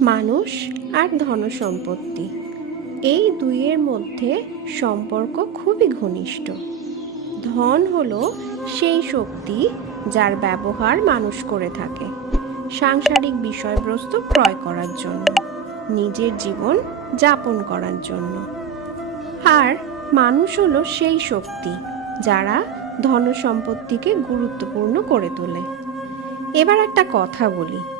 মানুষ আর ধনসম্পত্তি। এই দুইয়ের মধ্যে সম্পর্ক খুবই ঘনিষ্ঠ। ধন হলো সেই শক্তি যার ব্যবহার মানুষ করে থাকে, সাংসারিক বিষয়বস্তু ক্রয় করার জন্য, নিজের জীবন যাপন করার জন্য। আর মানুষ হলো সেই শক্তি যারা ধনসম্পত্তিকে গুরুত্বপূর্ণ করে তোলে। এবার একটা কথা বলি।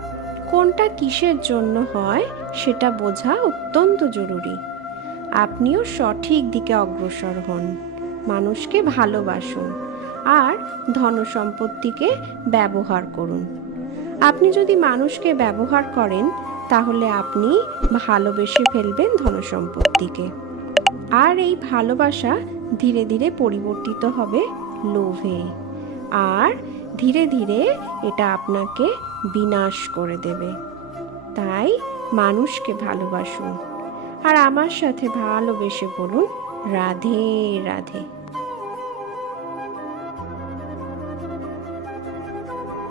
কোনটা কিসের জন্য হয় সেটা বোঝা অত্যন্ত জরুরি। আপনিও সঠিক দিকে অগ্রসর হন, মানুষকে ভালোবাসুন, আর ধনসম্পত্তিকে ব্যবহার করুন। আপনি যদি মানুষকে ব্যবহার করেন, তাহলে আপনি ভালোবেসে ফেলবেন ধনসম্পত্তিকে। আর এই ভালোবাসা ধীরে ধীরে পরিবর্তিত হবে লোভে। আর ধীরে ধীরে এটা আপনাকে বিনাশ করে দেবে। তাই মানুষকে ভালোবাসুন। আর আমার সাথে ভালোবেসে বলুন রাধে রাধে।